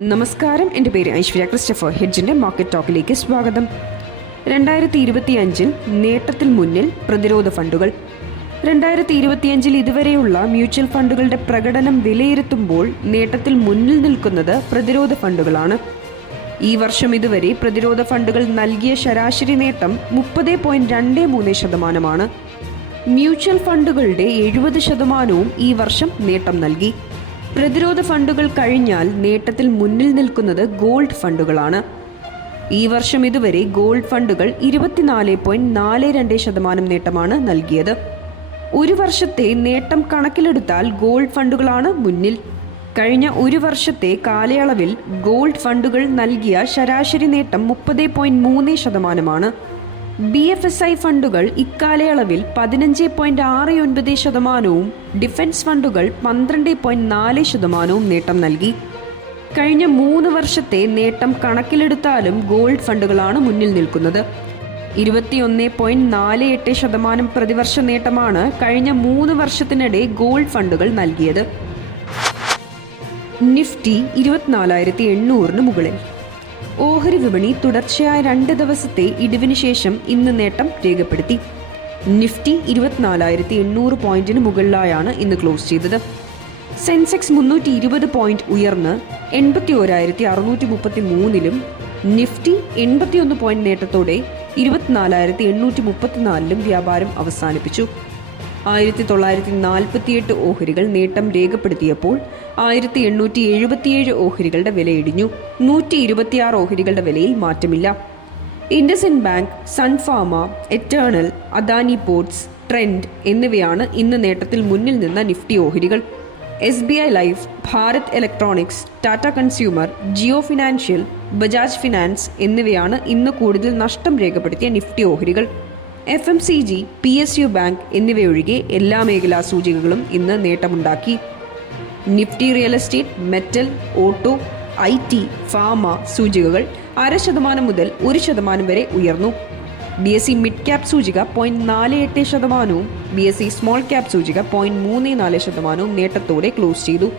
നമസ്കാരം. എന്റെ പേര് ഐശ്വര്യ ക്രിസ്റ്റഫർ. ഹെഡ്ജിന്റെ മാർക്കറ്റ് ടോക്കിലേക്ക് സ്വാഗതം. രണ്ടായിരത്തി ഇരുപത്തിയഞ്ചിൽ നേട്ടത്തിൽ മുന്നിൽ പ്രതിരോധ ഫണ്ടുകൾ. രണ്ടായിരത്തി ഇരുപത്തിയഞ്ചിൽ ഇതുവരെയുള്ള മ്യൂച്വൽ ഫണ്ടുകളുടെ പ്രകടനം വിലയിരുത്തുമ്പോൾ നേട്ടത്തിൽ മുന്നിൽ നിൽക്കുന്നത് പ്രതിരോധ ഫണ്ടുകളാണ്. ഈ വർഷം ഇതുവരെ പ്രതിരോധ ഫണ്ടുകൾ നൽകിയ ശരാശരി നേട്ടം മുപ്പത് പോയിന്റ് രണ്ട് മൂന്ന് ശതമാനമാണ്. മ്യൂച്വൽ ഫണ്ടുകളുടെ എഴുപത് ശതമാനവും ഈ വർഷം നേട്ടം നൽകി. പ്രതിരോധ ഫണ്ടുകൾ കഴിഞ്ഞാൽ നേട്ടത്തിൽ മുന്നിൽ നിൽക്കുന്നത് ഗോൾഡ് ഫണ്ടുകളാണ്. ഈ വർഷം ഇതുവരെ ഗോൾഡ് ഫണ്ടുകൾ ഇരുപത്തിനാല് പോയിന്റ് നാല് രണ്ട് ശതമാനം നേട്ടമാണ് നൽകിയത്. ഒരു വർഷത്തെ നേട്ടം കണക്കിലെടുത്താൽ ഗോൾഡ് ഫണ്ടുകളാണ് മുന്നിൽ. കഴിഞ്ഞ ഒരു വർഷത്തെ കാലയളവിൽ ഗോൾഡ് ഫണ്ടുകൾ നൽകിയ ശരാശരി നേട്ടം മുപ്പത് പോയിന്റ് മൂന്ന് ശതമാനമാണ്. ബി എഫ് എസ് ഐ ഫണ്ടുകൾ ഇക്കാലയളവിൽ പതിനഞ്ച് പോയിന്റ് ആറ് ഒൻപത് ശതമാനവും ഡിഫൻസ് ഫണ്ടുകൾ പന്ത്രണ്ട് പോയിന്റ് നാല് ശതമാനവും നേട്ടം നൽകി. കഴിഞ്ഞ മൂന്ന് വർഷത്തെ നേട്ടം കണക്കിലെടുത്താലും ഗോൾഡ് ഫണ്ടുകളാണ് മുന്നിൽ നിൽക്കുന്നത്. ഇരുപത്തിയൊന്ന് പോയിന്റ് നാല് എട്ട് ശതമാനം പ്രതിവർഷ നേട്ടമാണ് കഴിഞ്ഞ മൂന്ന് വർഷത്തിനിടെ ഗോൾഡ് ഫണ്ടുകൾ നൽകിയത്. നിഫ്റ്റി ഇരുപത്തിനാലായിരത്തി എണ്ണൂറിന് മുകളിൽ. ഓഹരി വിപണി തുടർച്ചയായ രണ്ട് ദിവസത്തെ ഇടിവിന് ശേഷം ഇന്ന് നേട്ടം രേഖപ്പെടുത്തി. നിഫ്റ്റി ഇരുപത്തിനാലായിരത്തി എണ്ണൂറ് പോയിന്റിന് മുകളിലായാണ് ഇന്ന് ക്ലോസ് ചെയ്തത്. സെൻസെക്സ് മുന്നൂറ്റി ഇരുപത് പോയിന്റ് ഉയർന്ന് എൺപത്തി ഓരായിരത്തി അറുന്നൂറ്റി മുപ്പത്തി മൂന്നിലും നിഫ്റ്റി എൺപത്തിയൊന്ന് പോയിന്റ് നേട്ടത്തോടെ ഇരുപത്തിനാലായിരത്തി എണ്ണൂറ്റി മുപ്പത്തിനാലിലും വ്യാപാരം അവസാനിപ്പിച്ചു. ആയിരത്തി തൊള്ളായിരത്തി നാൽപ്പത്തിയെട്ട് ഓഹരികൾ നേട്ടം രേഖപ്പെടുത്തിയപ്പോൾ ആയിരത്തി എണ്ണൂറ്റി എഴുപത്തിയേഴ് ഓഹരികളുടെ വില ഇടിഞ്ഞു. നൂറ്റി ഇരുപത്തിയാറ് ഓഹരികളുടെ വിലയിൽ മാറ്റമില്ല. IndusInd bank Sun Pharma Eternal Adani ports Trent എന്നിവയാണ് ഇന്ന് നേട്ടത്തിൽ മുന്നിൽ നിന്ന നിഫ്റ്റി ഓഹരികൾ. S B I life Bharat electronics Tata consumer Jio financial Bajaj finance എന്നിവയാണ് ഇന്ന് കൂടുതൽ നഷ്ടം രേഖപ്പെടുത്തിയ നിഫ്റ്റി ഓഹരികൾ. F M C G P S U bank എന്നിവയൊഴികെ എല്ലാ മേഖലാ സൂചികകളും ഇന്ന് നേട്ടമുണ്ടാക്കി. Nifty real estate metal auto I T pharma സൂചികകൾ അര ശതമാനം മുതൽ ഒരു ശതമാനം വരെ ഉയർന്നു. B S E mid cap സൂചിക പോയിന്റ് നാല് എട്ട് ശതമാനവും B S E small cap സൂചിക പോയിന്റ് മൂന്ന് നാല് ശതമാനവും നേട്ടത്തോടെ ക്ലോസ് ചെയ്തു.